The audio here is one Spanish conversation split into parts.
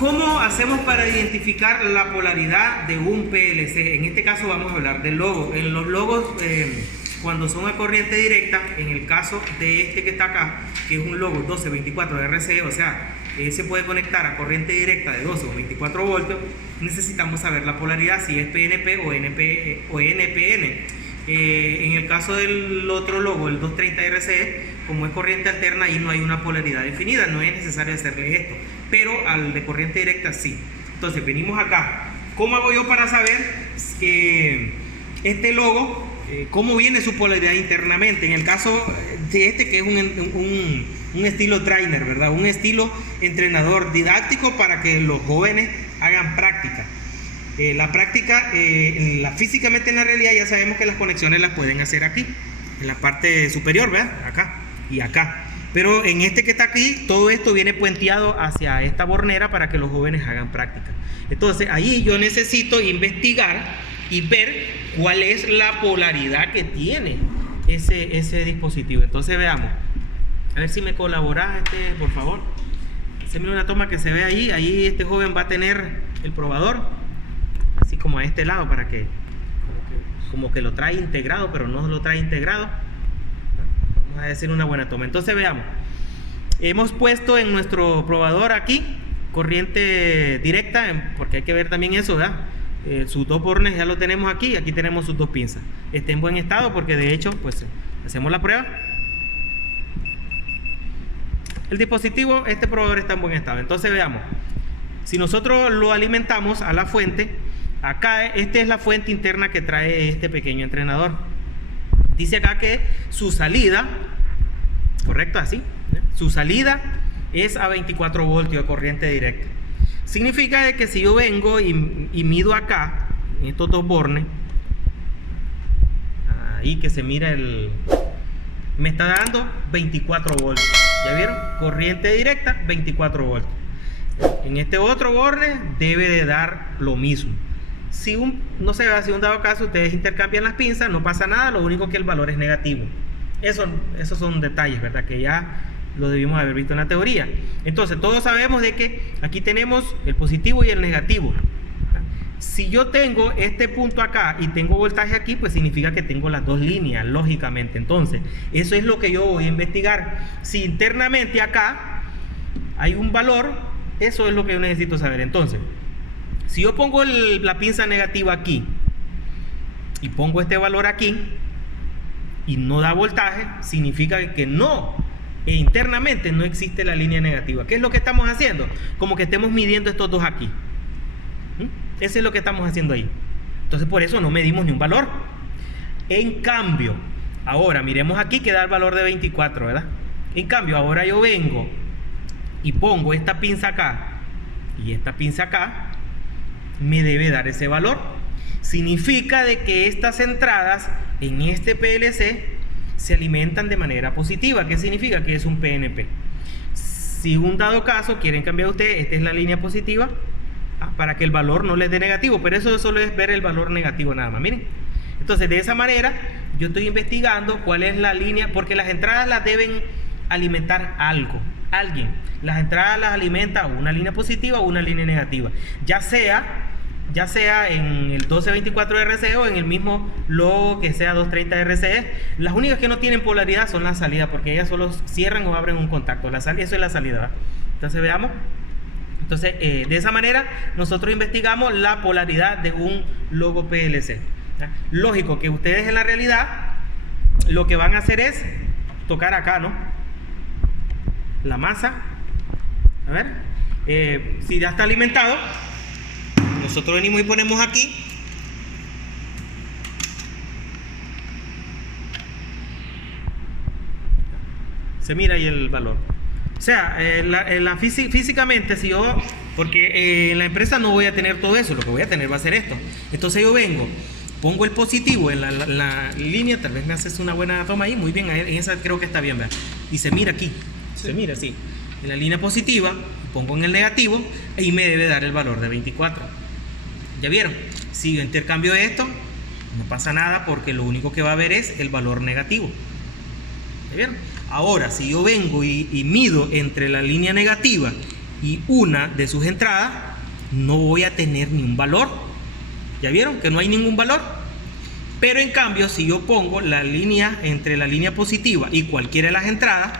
¿Cómo hacemos para identificar la polaridad de un PLC? En este caso vamos a hablar del logo. En los logos, cuando son a corriente directa, en el caso de este que está acá, que es un logo 1224 de RCE, o sea, se puede conectar a corriente directa de 12 o 24 voltios, necesitamos saber la polaridad, si es PNP o NPN. En el caso del otro logo, el 230 RCE, como es corriente alterna, ahí no hay una polaridad definida, no es necesario hacerle esto, pero al de corriente directa sí. Entonces venimos acá. ¿Cómo hago yo para saber que este logo, cómo viene su polaridad internamente? En el caso de este, que es un estilo trainer, ¿verdad? Un estilo entrenador didáctico para que los jóvenes hagan práctica. La práctica, físicamente en la realidad ya sabemos que las conexiones las pueden hacer aquí, en la parte superior, ¿verdad? Acá y acá. Pero en este que está aquí, todo esto viene puenteado hacia esta bornera para que los jóvenes hagan práctica. Entonces, ahí yo necesito investigar y ver cuál es la polaridad que tiene ese dispositivo. Entonces, veamos. A ver si me colaboras, por favor. Haceme una toma que se ve ahí. Ahí este joven va a tener el probador, así como a este lado, para que como que lo trae integrado, pero no lo trae integrado. Vamos a decir una buena toma. Entonces veamos. Hemos puesto en nuestro probador aquí corriente directa, porque hay que ver también eso, ¿verdad? Sus dos bornes ya lo tenemos aquí. Aquí tenemos sus dos pinzas. Está en buen estado porque de hecho, pues hacemos la prueba. El dispositivo, este probador está en buen estado. Entonces veamos. Si nosotros lo alimentamos a la fuente, acá esta es la fuente interna que trae este pequeño entrenador. Dice acá que su salida, correcto, así, su salida es a 24 voltios de corriente directa. Significa de que si yo vengo y mido acá, en estos dos bornes, ahí que se mira me está dando 24 voltios. ¿Ya vieron? Corriente directa, 24 voltios. En este otro borne debe de dar lo mismo. Si un dado caso ustedes intercambian las pinzas, no pasa nada, lo único que el valor es negativo. Esos son detalles, ¿verdad? Que ya lo debimos haber visto en la teoría. Entonces, todos sabemos de que aquí tenemos el positivo y el negativo. Si yo tengo este punto acá y tengo voltaje aquí, pues significa que tengo las dos líneas, lógicamente. Entonces, eso es lo que yo voy a investigar. Si internamente acá hay un valor, eso es lo que yo necesito saber. Entonces, si yo pongo la pinza negativa aquí y pongo este valor aquí y no da voltaje, significa que internamente no existe la línea negativa. ¿Qué es lo que estamos haciendo? Como que estemos midiendo estos dos aquí. Eso es lo que estamos haciendo ahí. Entonces, por eso no medimos ni un valor. En cambio, ahora miremos aquí que da el valor de 24, ¿verdad? En cambio, ahora yo vengo y pongo esta pinza acá y esta pinza acá, me debe dar ese valor. Significa de que estas entradas en este PLC se alimentan de manera positiva. ¿Qué significa? Que es un PNP. Si un dado caso quieren cambiar ustedes, esta es la línea positiva, para que el valor no les dé negativo, pero eso solo es ver el valor negativo nada más. Miren, entonces de esa manera yo estoy investigando cuál es la línea, porque las entradas las deben alimentar alguien. Las entradas las alimenta una línea positiva o una línea negativa, ya sea en el 1224 RCE o en el mismo logo que sea 230 RCE. Las únicas que no tienen polaridad son las salidas, porque ellas solo cierran o abren un contacto. Eso es la salida, ¿verdad? Entonces veamos. Entonces, de esa manera nosotros investigamos la polaridad de un logo PLC. ¿Ya? Lógico que ustedes en la realidad lo que van a hacer es tocar acá, ¿no? La masa. A ver, si ya está alimentado, nosotros venimos y ponemos aquí. Se mira ahí el valor. O sea, físicamente, si yo, porque en la empresa no voy a tener todo eso, lo que voy a tener va a ser esto. Entonces yo vengo, pongo el positivo en la línea, tal vez me haces una buena toma ahí, muy bien, en esa creo que está bien, ¿verdad? Y se mira aquí, sí. Se mira así, en la línea positiva, pongo en el negativo y me debe dar el valor de 24. ¿Ya vieron? Si yo intercambio esto, no pasa nada porque lo único que va a haber es el valor negativo. ¿Ya vieron? Ahora, si yo vengo y mido entre la línea negativa y una de sus entradas no voy a tener ni un valor. ¿Ya vieron que no hay ningún valor? Pero en cambio, si yo pongo la línea entre la línea positiva y cualquiera de las entradas,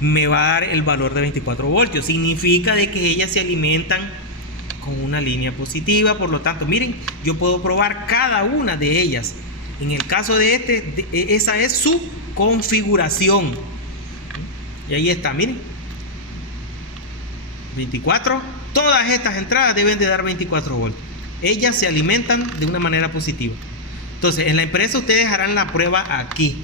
me va a dar el valor de 24 voltios. Significa de que ellas se alimentan con una línea positiva. Por lo tanto, miren, yo puedo probar cada una de ellas. En el caso de esa es su configuración. Y ahí está, miren. 24. Todas estas entradas deben de dar 24 voltios. Ellas se alimentan de una manera positiva. Entonces, en la empresa ustedes harán la prueba aquí.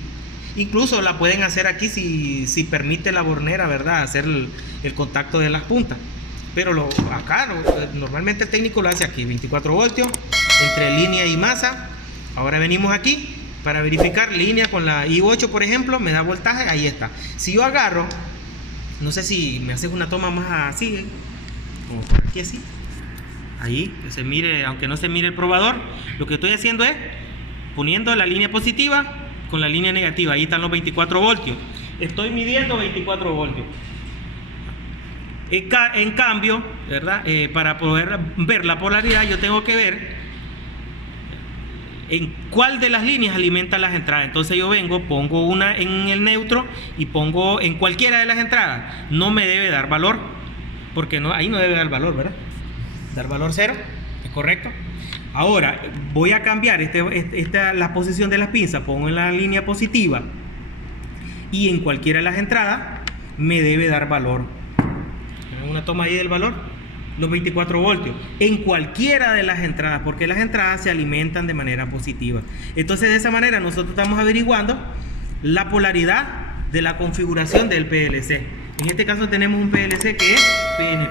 Incluso la pueden hacer aquí si permite la bornera, ¿verdad? Hacer el contacto de las puntas. Pero acá normalmente el técnico lo hace aquí, 24 voltios entre línea y masa. Ahora venimos aquí para verificar línea con la I8, por ejemplo, me da voltaje, ahí está. Si yo agarro, no sé si me haces una toma más así, como por aquí así, ahí, que se mire, aunque no se mire el probador, lo que estoy haciendo es poniendo la línea positiva con la línea negativa. Ahí están los 24 voltios. Estoy midiendo 24 voltios. En cambio, ¿verdad? Para poder ver la polaridad, yo tengo que ver en cuál de las líneas alimenta las entradas. Entonces yo vengo, pongo una en el neutro y pongo en cualquiera de las entradas. No me debe dar valor, porque ahí no debe dar valor, ¿verdad? Dar valor 0, ¿es correcto? Ahora voy a cambiar la posición de las pinzas, pongo en la línea positiva y en cualquiera de las entradas me debe dar valor. Una toma ahí del valor, los 24 voltios en cualquiera de las entradas, porque las entradas se alimentan de manera positiva. Entonces de esa manera nosotros estamos averiguando la polaridad de la configuración del PLC. En este caso tenemos un PLC que es PNP.